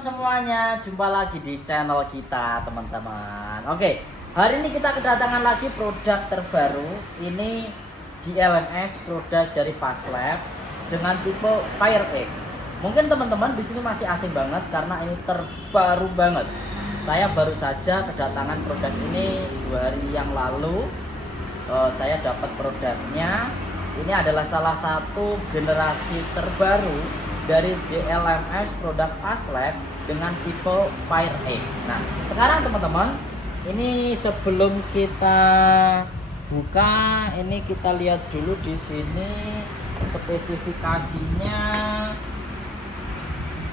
semuanya, jumpa lagi di channel kita teman-teman. Oke, hari ini kita kedatangan lagi produk terbaru. Ini DLMS, produk dari Paslab dengan tipe Fire Egg. Mungkin teman-teman di sini masih asing banget karena ini terbaru banget. Saya baru saja kedatangan produk ini 2 hari yang lalu. Saya dapat produknya. Ini adalah salah satu generasi terbaru dari DLMS produk Paslab dengan tipe Fire Egg. Nah, sekarang teman-teman, ini sebelum kita buka, ini kita lihat dulu di sini spesifikasinya.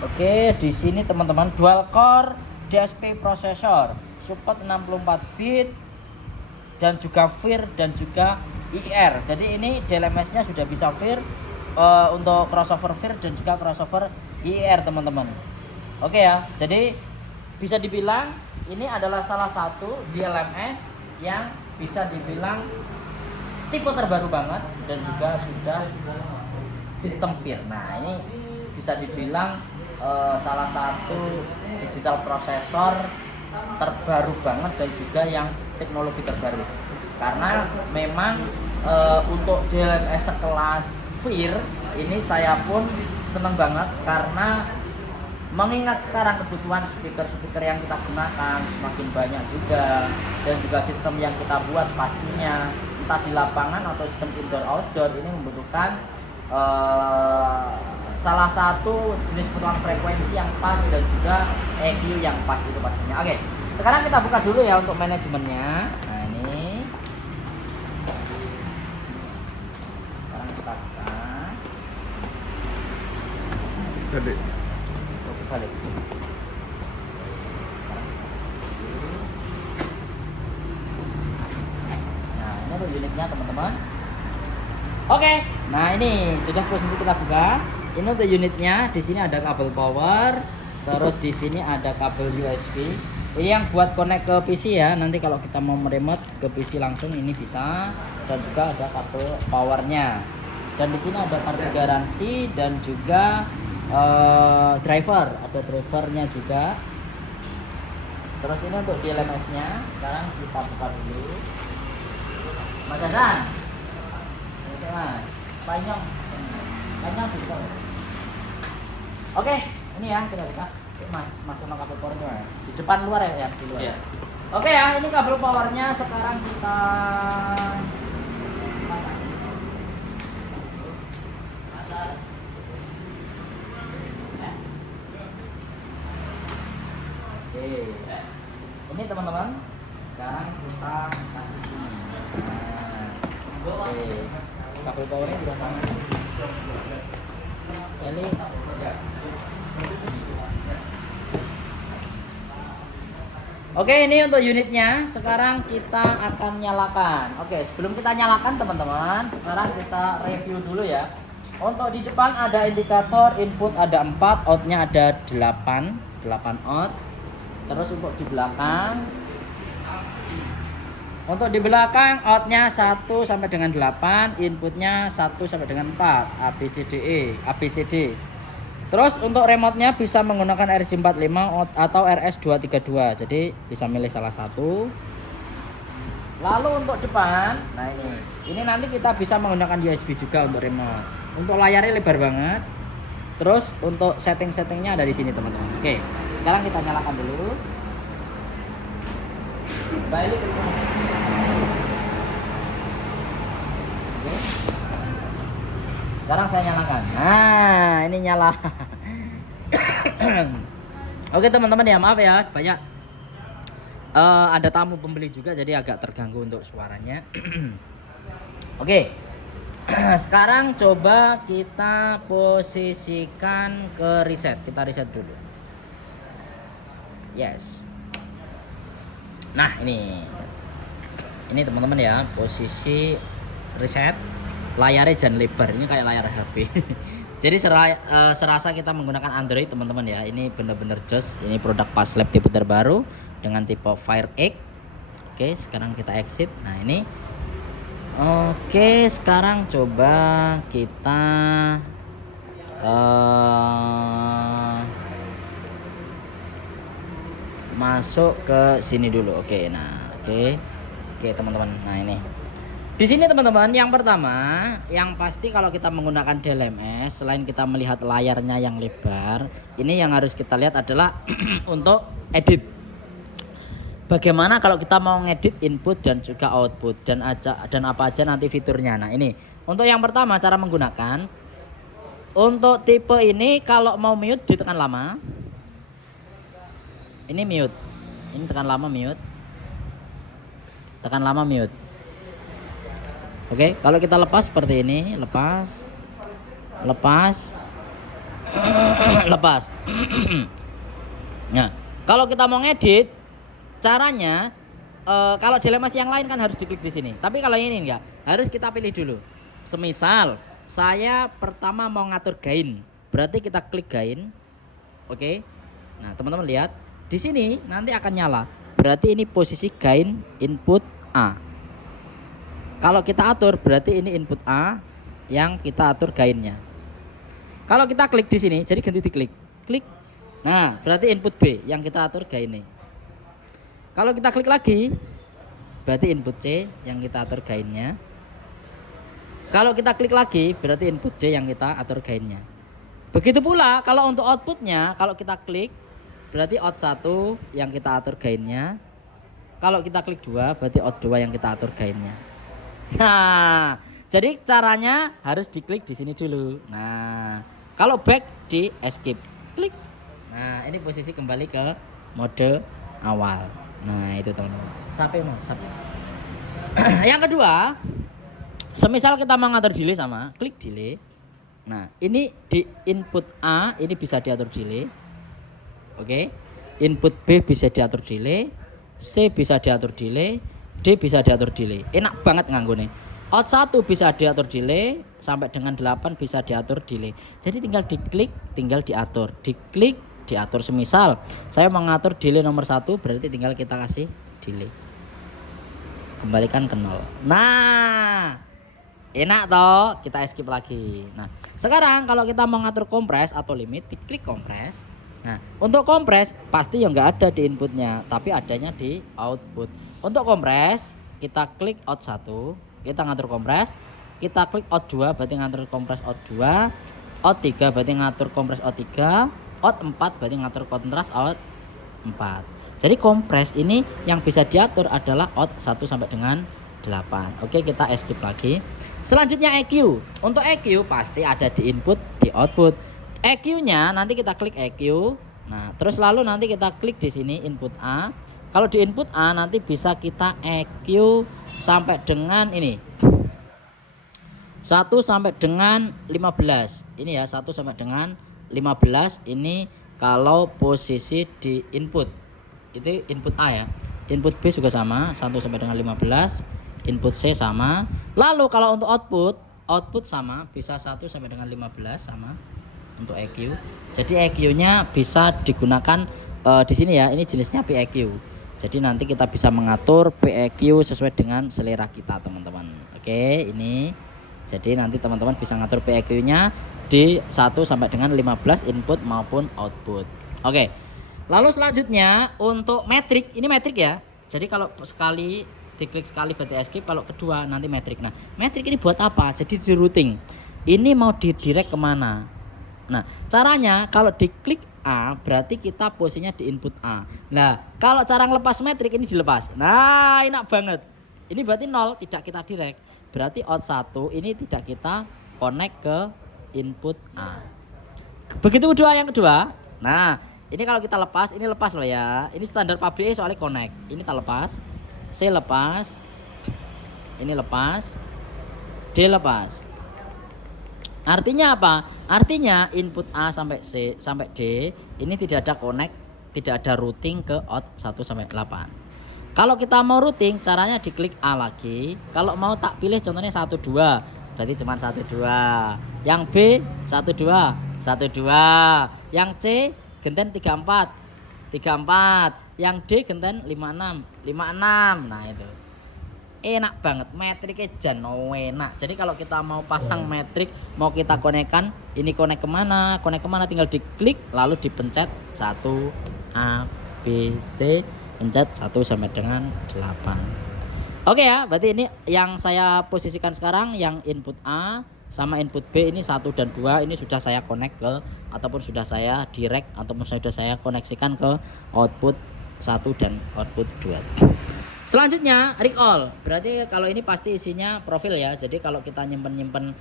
Oke, di sini teman-teman dual core DSP processor, support 64 bit dan juga VIR dan juga IR. Jadi ini DLMS-nya sudah bisa VIR untuk crossover VIR dan juga crossover IR teman-teman. Oke ya, jadi bisa dibilang ini adalah salah satu DLMS yang bisa dibilang tipe terbaru banget dan juga sudah sistem VIR. Nah ini bisa dibilang salah satu digital processor terbaru banget dan juga yang teknologi terbaru. Karena memang untuk DLMS sekelas VIR ini saya pun seneng banget karena mengingat sekarang kebutuhan speaker yang kita gunakan semakin banyak juga, dan juga sistem yang kita buat pastinya entah di lapangan atau sistem indoor outdoor ini membutuhkan salah satu jenis potongan frekuensi yang pas dan juga EQ yang pas itu pastinya. Oke, sekarang kita buka dulu ya untuk manajemennya. Nah ini sekarang kita buka. Balik. Nah ini untuk unitnya teman-teman. Oke, nah ini sudah posisi kita buka. Ini untuk unitnya. Di sini ada kabel power, terus di sini ada kabel USB. Ini yang buat connect ke PC ya. Nanti kalau kita mau meremote ke PC langsung ini bisa. Dan juga ada kabel powernya. Dan di sini ada kartu garansi dan juga driver, ada drivernya juga. Terus ini untuk DLMS nya sekarang kita buka dulu. Mas Hasan, panjang buka. Oke, ini ya kita buka. Mas sama kabel powernya mas di depan luar ya, di luar. Yeah. Oke ya, ini kabel powernya sekarang kita ini teman-teman, sekarang kita kasih sini. Oke, kabel powernya juga sama. Eli. Oke, ini untuk unitnya. Sekarang kita akan nyalakan. Oke, sebelum kita nyalakan teman-teman, sekarang kita review dulu ya. Untuk di depan ada indikator input ada 4, outnya ada 8 out. Terus untuk di belakang outnya 1 sampai dengan 8, inputnya 1 sampai dengan 4, ABCD. Terus untuk remote-nya bisa menggunakan RJ45 atau RS232, jadi bisa milih salah satu. Lalu untuk depan, nah ini nanti kita bisa menggunakan USB juga untuk remote. Untuk layarnya lebar banget. Terus untuk setting-settingnya ada di sini teman-teman. Oke, sekarang kita nyalakan dulu. Balik. Oke. Sekarang saya nyalakan. Nah, ini nyala. Oke teman-teman ya, maaf ya, banyak ada tamu pembeli juga jadi agak terganggu untuk suaranya. Oke. Sekarang coba kita posisikan ke reset. Kita reset dulu. Yes. Nah ini teman-teman ya, posisi reset. Layarnya jangan lebar, ini kayak layar HP. Jadi serasa kita menggunakan Android teman-teman ya. Ini bener-bener jos. Ini produk Paslab tipe terbaru dengan tipe Fire Egg. Oke, sekarang kita exit. Nah ini. Oke, sekarang coba kita masuk ke sini dulu. Oke, nah, oke teman-teman. Nah ini di sini teman-teman, yang pertama yang pasti kalau kita menggunakan DLMS, selain kita melihat layarnya yang lebar, ini yang harus kita lihat adalah untuk edit. Bagaimana kalau kita mau ngedit input dan juga output dan apa aja nanti fiturnya. Nah ini untuk yang pertama cara menggunakan. Untuk tipe ini kalau mau mute ditekan lama. Ini mute. Ini tekan lama mute. Tekan lama mute. Oke, kalau kita lepas seperti ini, lepas. Nah, kalau kita mau ngedit, caranya kalau DLMS yang lain kan harus diklik di sini. Tapi kalau ini enggak, harus kita pilih dulu. Semisal saya pertama mau ngatur gain, berarti kita klik gain. Oke. Nah, teman-teman lihat, di sini nanti akan nyala. Berarti ini posisi gain input A. Kalau kita atur berarti ini input A yang kita atur gainnya. Kalau kita klik di sini, jadi ganti diklik. Klik. Nah, berarti input B yang kita atur gainnya. Kalau kita klik lagi, berarti input C yang kita atur gainnya. Kalau kita klik lagi, berarti input D yang kita atur gainnya. Begitu pula kalau untuk outputnya, kalau kita klik, berarti out 1 yang kita atur gainnya. Kalau kita klik 2, berarti out 2 yang kita atur gainnya. Nah, jadi caranya harus diklik di sini dulu. Nah, kalau back di escape, klik. Nah, ini posisi kembali ke mode awal. Nah, itu teman-teman. Sampai. Yang kedua, semisal kita mau ngatur delay sama, klik delay. Nah, ini di input A ini bisa diatur delay. Oke. Input B bisa diatur delay, C bisa diatur delay, D bisa diatur delay. Enak banget nganggone. Out 1 bisa diatur delay, sampai dengan 8 bisa diatur delay. Jadi tinggal diklik, tinggal diatur. Diklik, diatur. Semisal saya mengatur delay nomor 1, berarti tinggal kita kasih delay. Kembalikan ke 0. Nah, enak toh, kita escape lagi. Nah, sekarang kalau kita mau ngatur kompres atau limit, diklik kompres. Nah, untuk kompres pasti yang nggak ada di inputnya, tapi adanya di output. Untuk kompres, kita klik out 1, kita ngatur kompres. Kita klik out 2, berarti ngatur kompres out 2. Out 3, berarti ngatur kompres out 3. Out 4, berarti ngatur kontras out 4. Jadi kompres ini yang bisa diatur adalah out 1 sampai dengan 8. Oke, kita escape lagi. Selanjutnya EQ. Untuk EQ pasti ada di input, di output. EQ-nya nanti kita klik EQ. Nah, terus lalu nanti kita klik di sini input A. Kalau di input A nanti bisa kita EQ sampai dengan ini 1 sampai dengan 15. Ini ya 1 sampai dengan 15. Ini kalau posisi di input. Itu input A ya. Input B juga sama 1 sampai dengan 15. Input C sama. Lalu kalau untuk output sama bisa 1 sampai dengan 15 sama untuk EQ. Jadi EQ-nya bisa digunakan di sini ya. Ini jenisnya PEQ. Jadi nanti kita bisa mengatur PEQ sesuai dengan selera kita teman-teman. Oke, ini. Jadi nanti teman-teman bisa ngatur PEQ-nya di 1 sampai dengan 15 input maupun output. Oke. Lalu selanjutnya untuk metrik, ini metrik ya. Jadi kalau sekali diklik sekali berarti escape, kalau kedua nanti metrik. Nah, metrik ini buat apa? Jadi di routing. Ini mau didirect kemana? Nah, caranya kalau diklik A berarti kita posisinya di input A. Nah, kalau cara ngelepas metrik ini dilepas. Nah, enak banget. Ini berarti 0, tidak kita direct. Berarti out 1 ini tidak kita connect ke input A. Begitu yang kedua. Nah, ini kalau kita lepas, ini lepas loh ya. Ini standar pabrik soalnya connect. Ini kita lepas. C lepas. Ini lepas. D lepas. Artinya apa? Artinya input A sampai C sampai D ini tidak ada connect, tidak ada routing ke out 1 sampai 8. Kalau kita mau routing caranya diklik A lagi. Kalau mau tak pilih contohnya 1 2, berarti cuma 1 2. Yang B 1 2, 1 2. Yang C genten 3 4, 3 4. Yang D genten 5 6, 5 6. Nah itu. Enak banget, metriknya jan enak. Jadi kalau kita mau pasang metrik, mau kita konekkan, ini konek kemana tinggal diklik lalu dipencet 1 A B B, C, pencet 1 sampai dengan 8. Oke ya, berarti ini yang saya posisikan sekarang, yang input A sama input B ini 1 dan 2 ini sudah saya connect ke, ataupun sudah saya direct ataupun sudah saya koneksikan ke output 1 dan output 2. Selanjutnya recall, berarti kalau ini pasti isinya profil ya. Jadi kalau kita nyimpen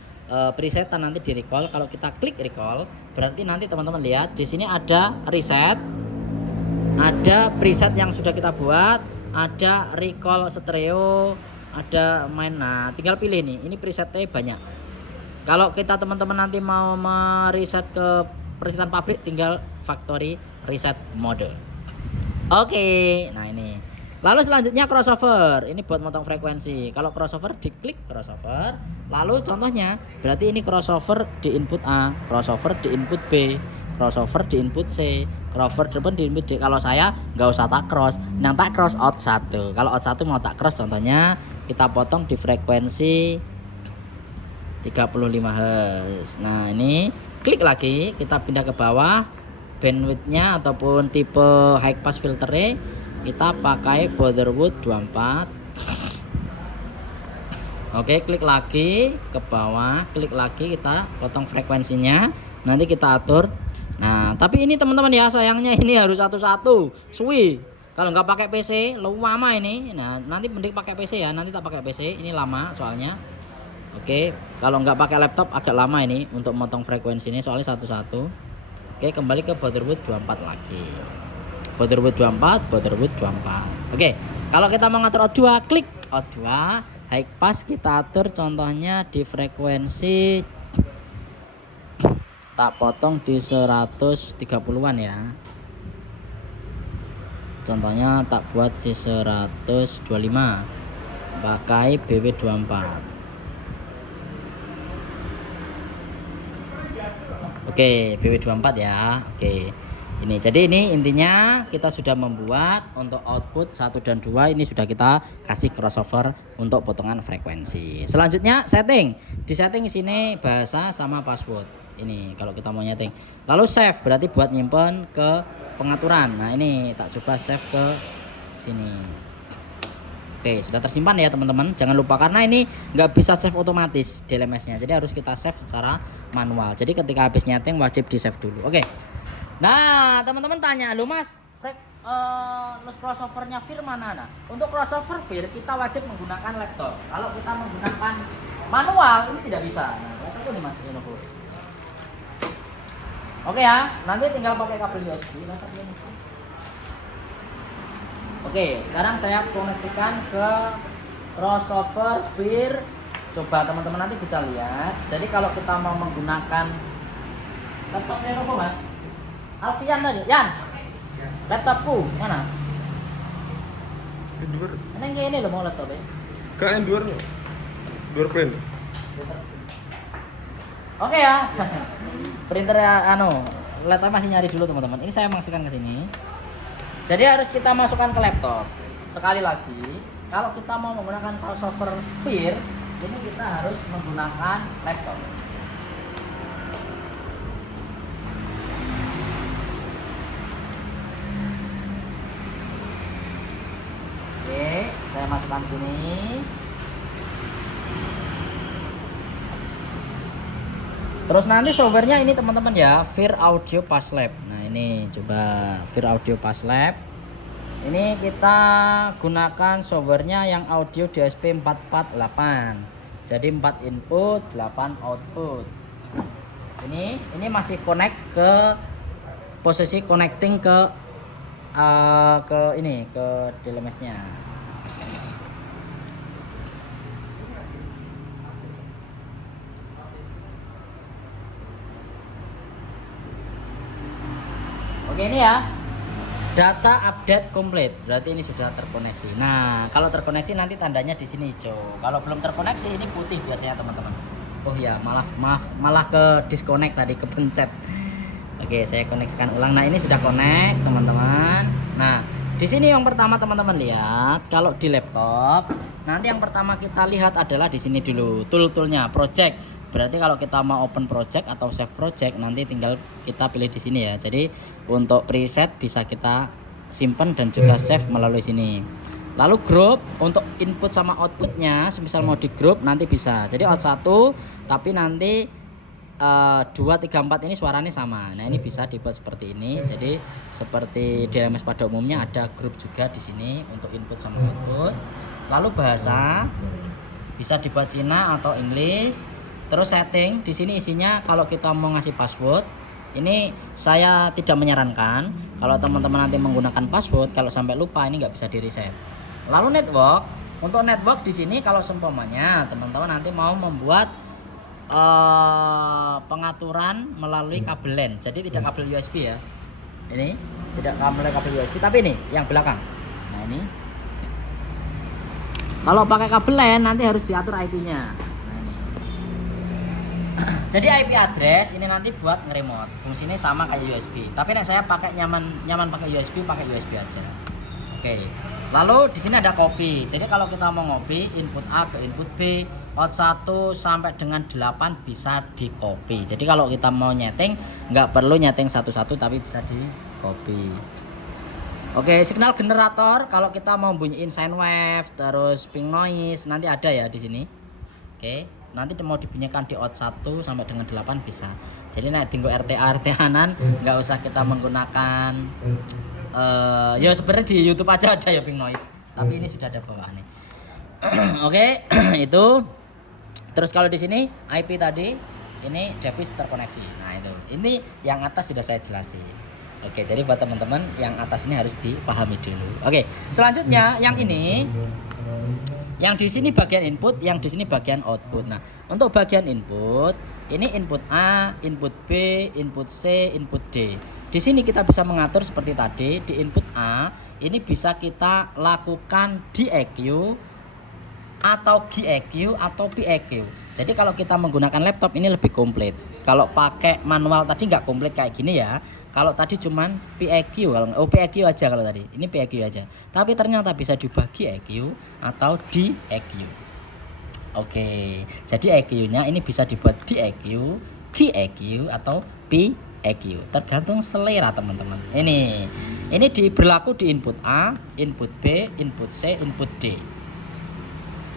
presetan nanti di recall. Kalau kita klik recall, berarti nanti teman-teman lihat di sini ada reset, ada preset yang sudah kita buat, ada recall stereo, ada main. Nah, tinggal pilih nih. Ini presetnya banyak. Kalau kita teman-teman nanti mau mereset ke presetan pabrik, tinggal factory reset mode. Oke, nah ini. Lalu selanjutnya crossover, ini buat motong frekuensi. Kalau crossover diklik crossover, lalu contohnya berarti ini crossover di input A, crossover di input B, crossover di input C, crossover depan di input D. Kalau saya nggak usah tak cross, yang tak cross out 1. Kalau out 1 mau tak cross, contohnya kita potong di frekuensi 35 Hz. Nah ini klik lagi, kita pindah ke bawah, bandwidthnya ataupun tipe high pass filternya kita pakai Borderwood 24. Oke, klik lagi ke bawah, klik lagi, kita potong frekuensinya, nanti kita atur. Nah tapi ini teman-teman ya, sayangnya ini harus satu-satu suwi. Kalau nggak pakai PC lama ini. Nah nanti mending pakai PC ya, nanti tak pakai PC, ini lama soalnya. Oke, kalau nggak pakai laptop agak lama ini untuk motong frekuensi ini soalnya satu-satu. Oke, kembali ke Borderwood 24 lagi. Borderwood 24, Borderwood 24. Oke, kalau kita mau ngatur out 2, klik out 2, high pass kita atur contohnya di frekuensi, tak potong di 130-an ya. Contohnya tak buat di 125, pakai BW24. Oke, BW24 ya. Oke. Ini jadi ini intinya kita sudah membuat untuk output 1 dan 2 ini sudah kita kasih crossover untuk potongan frekuensi. Selanjutnya setting. Di setting sini bahasa sama password. Ini kalau kita mau nyeting. Lalu save berarti buat nyimpen ke pengaturan. Nah, ini tak coba save ke sini. Oke, sudah tersimpan ya teman-teman. Jangan lupa karena ini nggak bisa save otomatis DLMS-nya. Jadi harus kita save secara manual. Jadi ketika habis nyeting wajib di save dulu. Oke. Nah, teman-teman tanya, "Lu Mas, crossovernya Vir mana?" Nah, untuk crossover Vir kita wajib menggunakan laptop. Kalau kita menggunakan manual ini tidak bisa. Nah, laptop nih Mas Lenovo. Oke ya, nanti tinggal pakai kabel USB. Oke, sekarang saya koneksikan ke crossover Vir. Coba teman-teman nanti bisa lihat. Jadi kalau kita mau menggunakan laptop Lenovo Mas, Alfian tadi, Yan. Laptopku, mana? Ini ini lo mau laptopnya? Kan dua print. Oke ya. Printer laptop masih nyari dulu teman-teman. Ini saya masukkan ke sini. Jadi harus kita masukkan ke laptop. Sekali lagi, kalau kita mau menggunakan crossover Vir, ini kita harus menggunakan laptop. Oke, saya masukkan sini. Terus nanti softwarenya ini teman-teman ya, Vir Audio Pass Lab. Nah ini coba Vir Audio Pass Lab. Ini kita gunakan softwarenya yang audio DSP 448. Jadi 4 input, 8 output. Ini masih connect ke posisi connecting ke DLMS-nya. Oke, ini ya data update komplit, berarti ini sudah terkoneksi. Nah kalau terkoneksi nanti tandanya di sini hijau. Kalau belum terkoneksi ini putih biasanya teman-teman. Oh ya, malah ke disconnect tadi, kepencet. Oke, saya koneksikan ulang. Nah ini sudah connect teman-teman. Nah di sini yang pertama teman-teman lihat, kalau di laptop nanti yang pertama kita lihat adalah di sini dulu tool-toolnya project. Berarti kalau kita mau open project atau save project nanti tinggal kita pilih di sini ya. Jadi untuk preset bisa kita simpen dan juga save melalui sini. Lalu group untuk input sama outputnya, semisal mau di group nanti bisa. Jadi out 1 tapi nanti 2, 3, 4 ini suaranya sama. Nah ini bisa dibuat seperti ini. Jadi seperti DLMS pada umumnya ada grup juga di sini untuk input sama output. Lalu bahasa bisa dibuat Cina atau English. Terus setting di sini isinya kalau kita mau ngasih password. Ini saya tidak menyarankan kalau teman-teman nanti menggunakan password kalau sampai lupa ini nggak bisa di reset. Lalu network, untuk network di sini kalau seumpamanya teman-teman nanti mau membuat pengaturan melalui kabel LAN, jadi tidak kabel USB ya. Ini tidak kabel USB, tapi ini yang belakang. Nah ini, kalau pakai kabel LAN nanti harus diatur IP-nya. Nah ini. Jadi IP address ini nanti buat nge-remote, fungsinya sama kayak USB. Tapi nek saya pakai nyaman pakai USB aja. Oke. Lalu di sini ada copy. Jadi kalau kita mau ngopi input A ke input B, out 1 sampai dengan 8 bisa di copy. Jadi kalau kita mau nyeting nggak perlu nyeting satu-satu tapi bisa di copy. Oke, signal generator kalau kita mau bunyiin sine wave terus ping noise nanti ada ya di sini. Oke, nanti mau dibunyikan di out 1 sampai dengan 8 bisa. Jadi nek tinggal RTA-an nggak usah kita menggunakan ya sebenarnya di YouTube aja ada ya ping noise, tapi ini sudah ada bawaannya. Oke, itu. Terus kalau di sini IP tadi ini device terkoneksi. Nah itu, ini yang atas sudah saya jelasin. Oke, jadi buat teman-teman yang atas ini harus dipahami dulu. Oke, selanjutnya yang ini, yang di sini bagian input, yang di sini bagian output. Nah untuk bagian input ini input A, input B, input C, input D. Di sini kita bisa mengatur seperti tadi. Di input A ini bisa kita lakukan DEQ atau GEQ atau PEQ. Jadi kalau kita menggunakan laptop ini lebih komplit. Kalau pakai manual tadi nggak komplit kayak gini ya. Kalau tadi cuman PEQ, kalau PEQ aja kalau tadi. Ini PEQ aja. Tapi ternyata bisa diubah GEQ atau DEQ. Oke. Jadi EQ-nya ini bisa dibuat DEQ, GEQ atau PEQ. Tergantung selera teman-teman. Ini berlaku di input A, input B, input C, input D.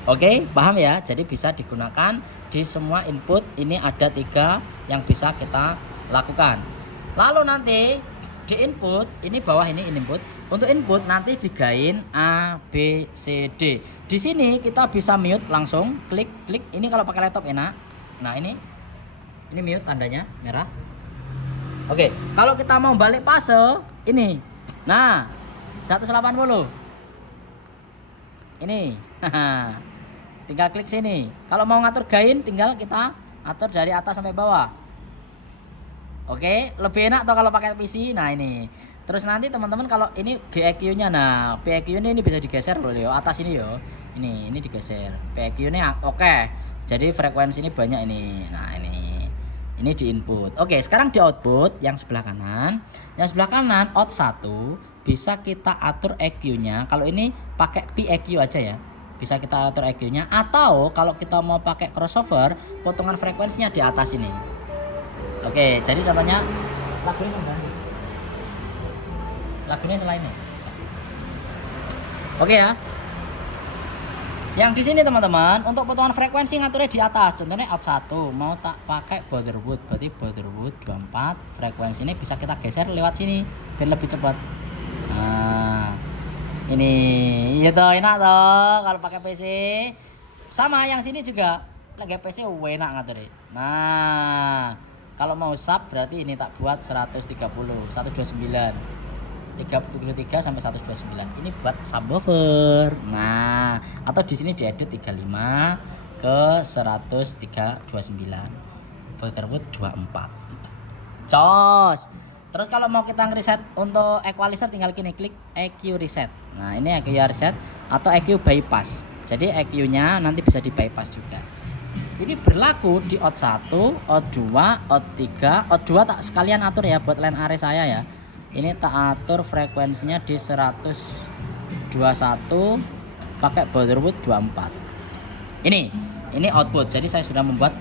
Oke, paham ya? Jadi bisa digunakan di semua input. Ini ada 3 yang bisa kita lakukan. Lalu nanti di input, ini bawah ini input. Untuk input nanti digain A, B, C, D. Di sini kita bisa mute langsung, klik. Ini kalau pakai laptop enak. Nah, ini mute tandanya merah. Oke, kalau kita mau balik fase ini. Nah, 180. Ini. Tinggal klik sini. Kalau mau ngatur gain tinggal kita atur dari atas sampai bawah. Oke, lebih enak atau kalau pakai PC. Nah, ini. Terus nanti teman-teman kalau ini PEQ-nya, nah PEQ-nya ini bisa digeser loh, yo. Atas ini yo. Ini digeser. PEQ-nya oke. Jadi frekuensi ini banyak ini. Nah, ini di input. Oke, sekarang di output yang sebelah kanan. Yang sebelah kanan out 1 bisa kita atur EQ-nya. Kalau ini pakai PEQ aja ya. Bisa kita atur EQ-nya atau kalau kita mau pakai crossover, potongan frekuensinya di atas ini. Oke, jadi contohnya lagunya mengganti. Lagunya selainnya. Oke ya. Yang di sini teman-teman, untuk potongan frekuensi ngaturnya di atas. Contohnya out 1 mau tak pakai Borderwood, berarti Borderwood 24 frekuensi ini bisa kita geser lewat sini biar lebih cepat. Nah, ini ya toh enak toh kalau pakai PC. Sama yang sini juga lagi PC enak ngaturnya. Nah, kalau mau sub berarti ini tak buat 130, 129. 33 sampai 129. Ini buat subwoofer. Nah, atau di sini diedit 35 ke 139. Borderwood 24. Jos. Terus kalau mau kita ngereset untuk equalizer tinggal klik EQ reset. Nah, ini EQ reset atau EQ bypass. Jadi EQ-nya nanti bisa di bypass juga. Ini berlaku di out 1, out 2, out 3. Out 2 tak sekalian atur ya buat line array saya ya. Ini tak atur frekuensinya di 121 pakai Borderwood 24. Ini output. Jadi saya sudah membuat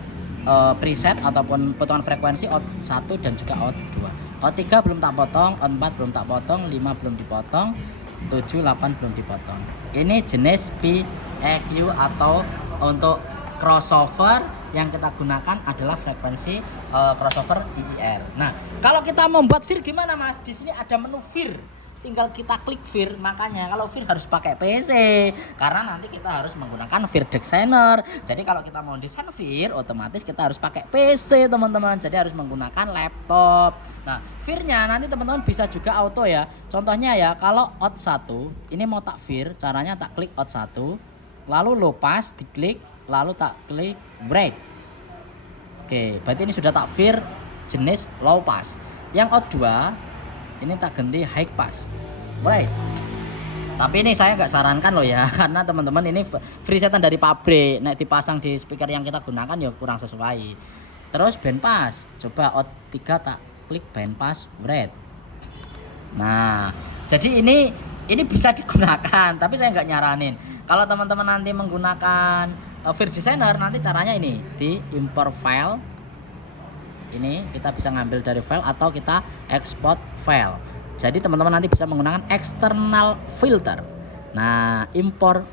preset ataupun potongan frekuensi out 1 dan juga out 2. O3 belum tak potong, O4 belum tak potong, 5 belum dipotong, 7, 8 belum dipotong. Ini jenis PEQ atau untuk crossover yang kita gunakan adalah frekuensi crossover IIR. Nah, kalau kita membuat VIR gimana Mas? Di sini ada menu VIR. Tinggal kita klik VIR. Makanya kalau VIR harus pakai PC karena nanti kita harus menggunakan VIR designer. Jadi kalau kita mau desain VIR otomatis kita harus pakai PC teman-teman. Jadi harus menggunakan laptop. Nah, VIR-nya nanti teman-teman bisa juga auto ya. Contohnya ya, kalau out 1 ini mau tak VIR, caranya tak klik out 1, lalu low pass diklik, lalu tak klik break. Oke, berarti ini sudah tak VIR jenis low pass. Yang out 2 ini tak ganti high pass. Baik. Tapi ini saya nggak sarankan loh ya, karena teman-teman ini free setan dari pabrik. Nek dipasang di speaker yang kita gunakan ya kurang sesuai. Terus band pass, coba out 3 tak klik band pass red. Nah, jadi ini bisa digunakan, tapi saya nggak nyaranin. Kalau teman-teman nanti menggunakan VIR designer, nanti caranya ini di import file. Ini kita bisa ngambil dari file atau kita export file. Jadi teman-teman nanti bisa menggunakan external filter. Nah, import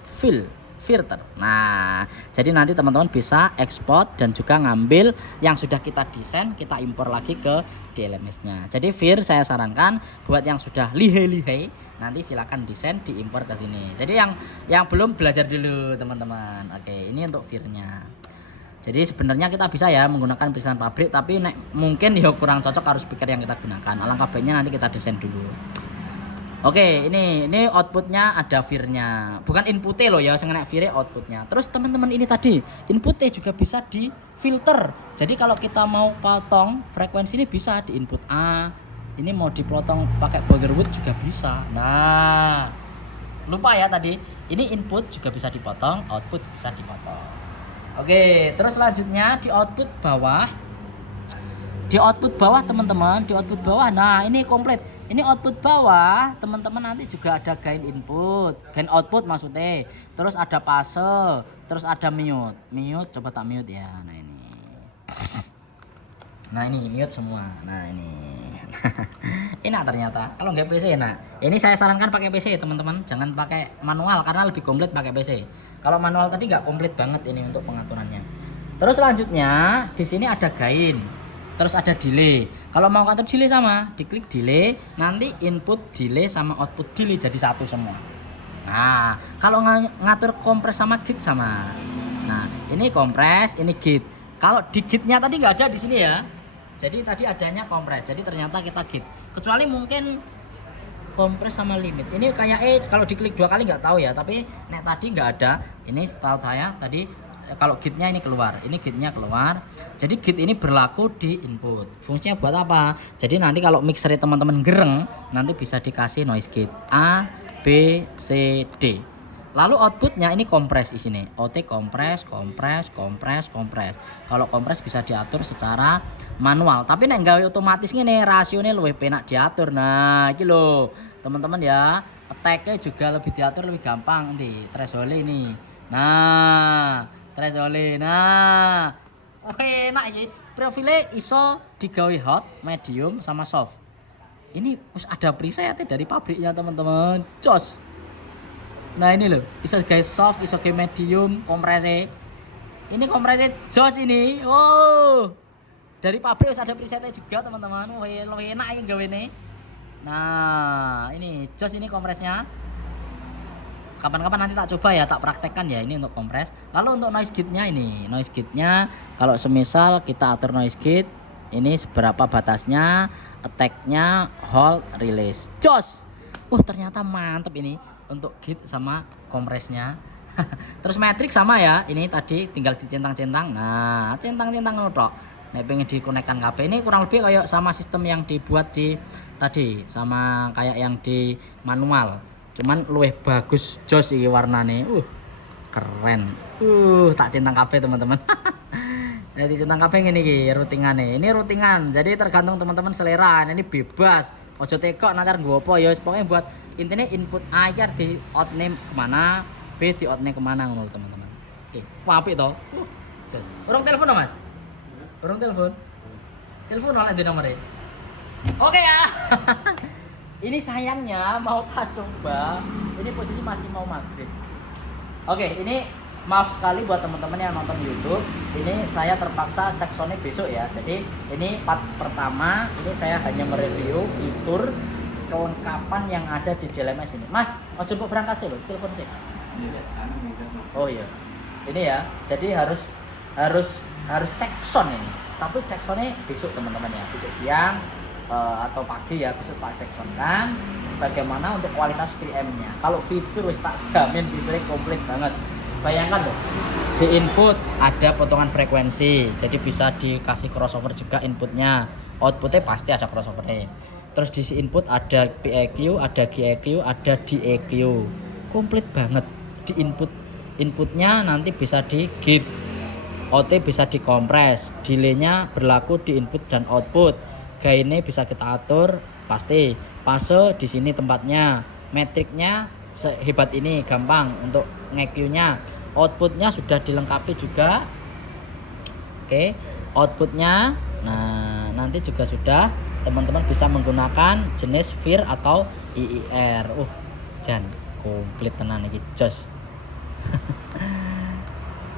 filter. Nah, jadi nanti teman-teman bisa ekspor dan juga ngambil yang sudah kita desain, kita impor lagi ke DLMS-nya. Jadi VIR saya sarankan buat yang sudah lihai-lihai, nanti silakan desain diimpor ke sini. Jadi yang belum belajar dulu teman-teman. Oke, ini untuk VIR-nya. Jadi sebenarnya kita bisa ya menggunakan pesanan pabrik, tapi mungkin ya kurang cocok harus speaker yang kita gunakan. Alangkah baiknya nanti kita desain dulu. Oke, ini outputnya ada VIR-nya, bukan inputnya loh ya, sengaja VIR outputnya. Terus teman-teman ini tadi inputnya juga bisa di filter. Jadi kalau kita mau potong frekuensi ini bisa di input A. Ini mau dipotong pakai Bollywood juga bisa. Nah, lupa ya tadi, ini input juga bisa dipotong, output bisa dipotong. Oke, terus selanjutnya di output bawah. Di output bawah teman-teman, di output bawah. Nah, ini komplit. Ini output bawah, teman-teman nanti juga ada gain input, gain output maksudnya. Terus ada fase, terus ada mute. Mute coba tak mute ya. Nah, ini. Nah, ini mute semua. Nah, ini. Enak ternyata. Kalau nggak PC enak. Ini saya sarankan pakai PC teman-teman, jangan pakai manual karena lebih komplit pakai PC. Kalau manual tadi nggak komplit banget ini untuk pengaturannya. Terus selanjutnya di sini ada gain, terus ada delay. Kalau mau ngatur delay sama, diklik delay, nanti input delay sama output delay jadi satu semua. Nah, kalau ngatur kompres sama git sama. Nah, ini kompres, ini git. Kalau di gitnya tadi nggak ada di sini ya. Jadi tadi adanya kompres, jadi ternyata kita git. Kecuali mungkin kompres sama limit. Ini kayak kalau diklik 2 kali nggak tahu ya, tapi nek tadi nggak ada. Ini setahu saya tadi kalau gitnya ini keluar, ini gitnya keluar. Jadi git ini berlaku di input. Fungsinya buat apa? Jadi nanti kalau mixer teman-teman gereng, nanti bisa dikasih noise gate A, B, C, D. Lalu outputnya ini kompres di sini. OT kompres. Kalau kompres bisa diatur secara manual. Tapi nek gawe otomatis ngene rasionya luwih penak diatur. Nah, iki lho, teman-teman ya. Attack-nya juga lebih diatur lebih gampang nanti. Threshold ini. Nah, threshold. Nah. Oh, enak iki. Profilnya iso digawe hot, medium sama soft. Ini ada preset dari pabriknya, teman-teman. Jos. Nah ini loh, iso guys soft, iso ke medium, kompresi. Ini kompresi jos ini. Wow. Dari pabrik ada presetnya juga teman-teman. Wah, lebih enak ini gawe ini. Nah, ini jos ini kompresnya. Kapan-kapan nanti tak coba ya, tak praktekkan ya ini untuk kompres. Lalu untuk noise gate-nya ini, noise gate-nya kalau semisal kita atur noise gate, ini seberapa batasnya, attack-nya, hold, release. Jos. Ternyata mantep ini. Untuk git sama kompresnya. Terus metrik sama ya, ini tadi tinggal dicentang-centang. Nah, centang-centang tok. Nek pengen dikonekkan kabel ini kurang lebih kayak sama sistem yang dibuat di tadi, sama kayak yang di manual. Cuman luwih bagus jos iki warnane. Keren. Tak centang kabel teman-teman. Jadi centang kabel ngene iki routingane. Ini routingan. Jadi tergantung teman-teman selera. Ini bebas. Ojo tekok nanti nggo apa ya, pokoknya buat intinya input A iki di outname kemana, B di outname kemana ngono teman-teman. Apik to. Jos. Urung telepon Mas? Urung telepon. Telepon oleh di nomornya. Oke ya. Ini sayangnya mau tak coba. Ini posisi masih mau maghrib. Oke, ini maaf sekali buat teman-teman yang nonton YouTube. Ini saya terpaksa cek soundnya besok ya. Jadi ini part pertama. Ini saya hanya mereview fitur kelengkapan yang ada di DLMS ini. Mas, mau coba berangkat sih loh, telepon sih. Oh iya. Ini ya. Jadi harus cek sound ini. Tapi cek soundnya besok teman-teman ya. Besok siang atau pagi ya, besok tak cek sound kan. Bagaimana untuk kualitas PM-nya. Kalau fitur wis tak jamin fiturnya komplit banget. Bayangkan loh, di input ada potongan frekuensi, jadi bisa dikasih crossover juga inputnya. Outputnya pasti ada crossovernya. Terus di input ada PEQ, ada GEQ, ada DEQ. Komplit banget. Di inputnya nanti bisa di git, OT bisa dikompres, delaynya berlaku di input dan output. Gainnya bisa kita atur pasti. Fase di sini tempatnya, metriknya sehebat ini gampang untuk nge-Q-nya. Outputnya sudah dilengkapi juga. Oke, outputnya nah nanti juga sudah teman-teman bisa menggunakan jenis VIR atau IIR. Jan komplit tenan iki jos.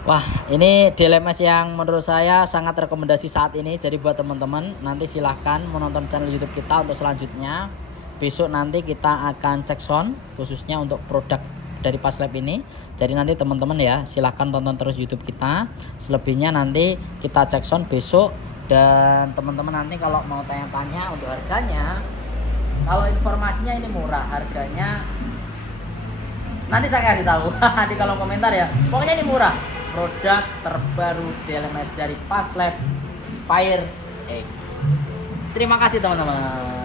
Wah, ini DLMS yang menurut saya sangat rekomendasi saat ini. Jadi buat teman-teman nanti silahkan menonton channel YouTube kita untuk selanjutnya. Besok nanti kita akan cek sound khususnya untuk produk dari Paslab ini. Jadi nanti teman-teman ya silahkan tonton terus YouTube kita. Selebihnya nanti kita cek sound besok. Dan teman-teman nanti kalau mau tanya-tanya untuk harganya, kalau informasinya ini murah, harganya nanti saya kasih tahu di kolom komentar ya. Pokoknya ini murah. Produk terbaru DLMS dari Paslab Fire Egg. Terima kasih teman-teman.